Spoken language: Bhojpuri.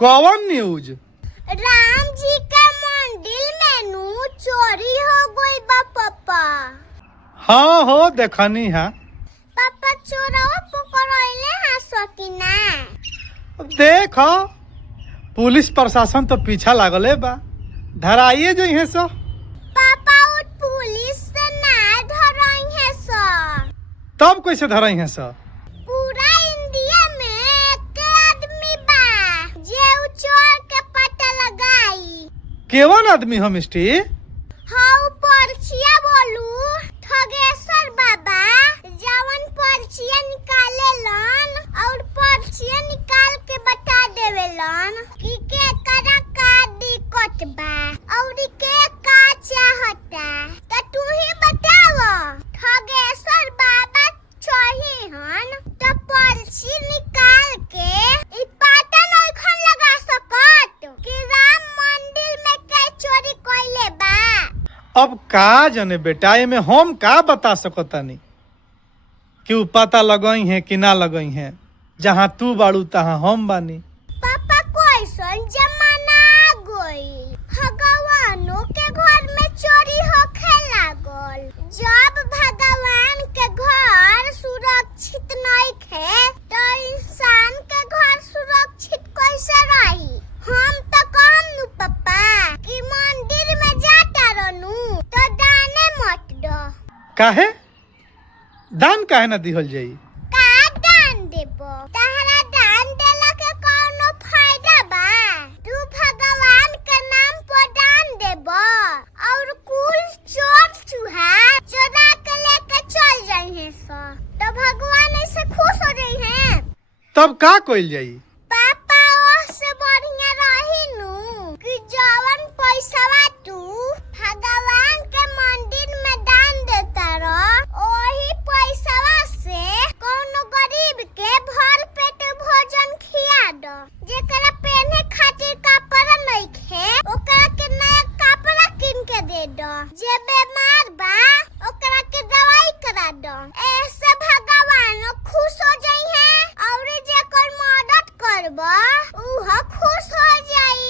कौन न्यूज? राम जी के मंदिर में नू चोरी हो गई बा पापा। हाँ हो देखनी है। पापा चोरवा पकड़ले हैं सकीना। देखो पुलिस प्रशासन तो पीछा लागले बा, धराइए जो यहाँ सो। पापा उठ पुलिस से ना धराई है सो। तब कैसे धराई है सो? पूरा इंडिया में एक आदमी बा जे उ चोर के पता लगाई। केवन आदमी हम मिस्टी? हाँ पर्चिया बोलू ठगेश्वर बाबा जवन पर्चिया निकाले लन और पर्चिया निकाल के बता देवे लन कि केकरा का दिक्कत बा और के का चाहता। तो तू ही बताओ ठगेश्वर बाबा चाहिए हन तो पर्ची निकाल के इ पता नहीं खन लगा सकत कि राम मंदिर में के चोरी कइले बा। अब का जाने बेटा, एमे हम का बता सकतानी कि उ पता लगई है कि ना लगई है। जहाँ तू बाड़ू तहाँ हम बानी। पापा कैसन जमाना आ गइल, भगवानों के घर में चोरी होखे लागल। जब भगवान के घर सुरक्षित नहीं थे तो इंसान के घर सुरक्षित कैसे रही? हम तो कहम नु पापा कि मंदिर में जाता रहनू तो दाने मत दो। काहे दान काहे ना दिहल जाई? का दान देबो? तहरा दान देला के कोनो फायदा बा? तू भगवान के नाम पर दान देबो और कुल चोर चूहा चोरा के लेके चल जाई है सो तो भगवान ऐसे खुश हो जाई है। तब का कइल जाई? पापा उससे बढ़िया रही नु कि जवन पैसावा तू भगवान के मंदिर में दान देता रह ओही पैसावा से कोनो गरीब के भर पेट भोजन खिया दो। जेकरा पहने खातिर कपड़ा नहीं खे ओकरा के नया कपड़ा किन के दे दो। जे बीमार बा ओकरा के दवाई करा दो। ऐसे भगवान खुश हो जाई है और जेकर मदद करबा उ खुश हो जाई।